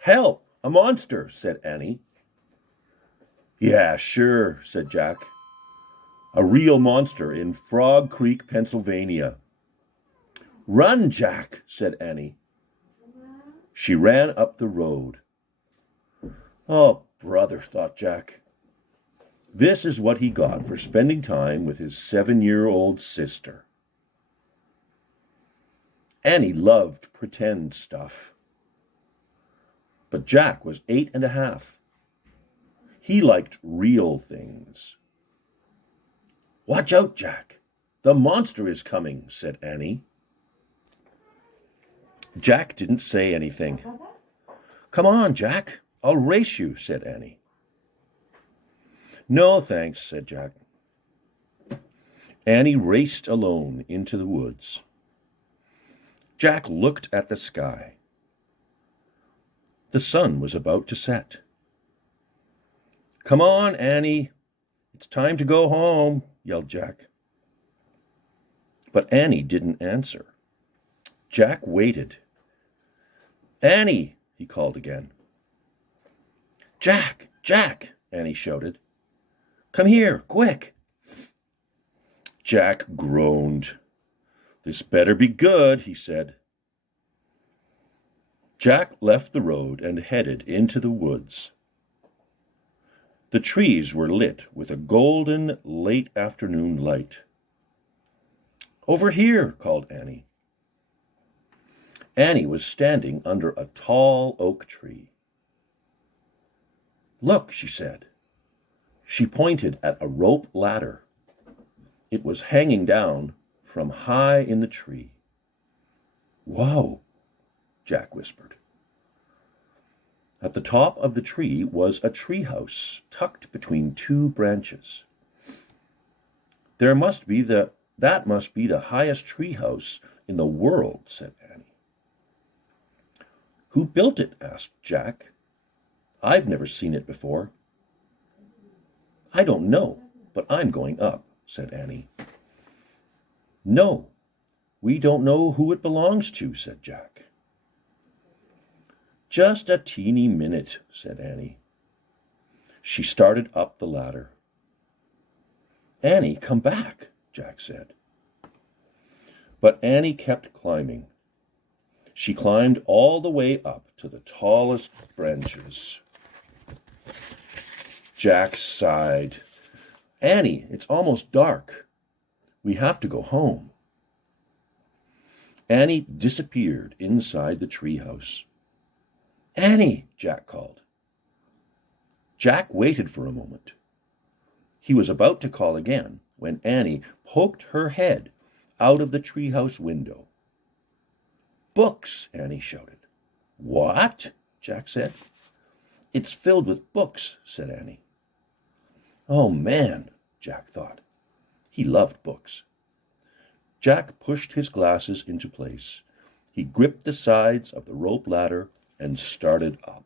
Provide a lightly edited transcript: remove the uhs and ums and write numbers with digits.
Help! A monster, said Annie. Yeah, sure, said Jack. A real monster in Frog Creek, Pennsylvania. Run, Jack, said Annie. She ran up the road. Oh, brother, thought Jack. This is what he got for spending time with his 7-year-old sister. Annie loved pretend stuff. But Jack was 8.5. He liked real things. Watch out, Jack. The monster is coming, said Annie. Jack didn't say anything. Come on, Jack. I'll race you, said Annie. No, thanks, said Jack. Annie raced alone into the woods. Jack looked at the sky. The sun was about to set. Come on, Annie. It's time to go home, yelled Jack. But Annie didn't answer. Jack waited. Annie, he called again. Jack, Jack, Annie shouted. Come here, quick. Jack groaned. This better be good, he said. Jack left the road and headed into the woods. The trees were lit with a golden late afternoon light. Over here, called Annie. Annie was standing under a tall oak tree. Look, she said. She pointed at a rope ladder. It was hanging down from high in the tree. Whoa, Jack whispered. At the top of the tree was a treehouse tucked between two branches. That must be the highest treehouse in the world, said Annie. Who built it? Asked Jack. I've never seen it before. I don't know, but I'm going up, said Annie. No, we don't know who it belongs to, said Jack. Just a teeny minute, said Annie. She started up the ladder. Annie, come back, Jack said. But Annie kept climbing. She climbed all the way up to the tallest branches. Jack sighed. Annie, it's almost dark. We have to go home. Annie disappeared inside the treehouse. Annie, Jack called. Jack waited for a moment. He was about to call again when Annie poked her head out of the treehouse window. Books, Annie shouted. What? Jack said. It's filled with books, said Annie. Oh, man, Jack thought. He loved books. Jack pushed his glasses into place. He gripped the sides of the rope ladder and started up.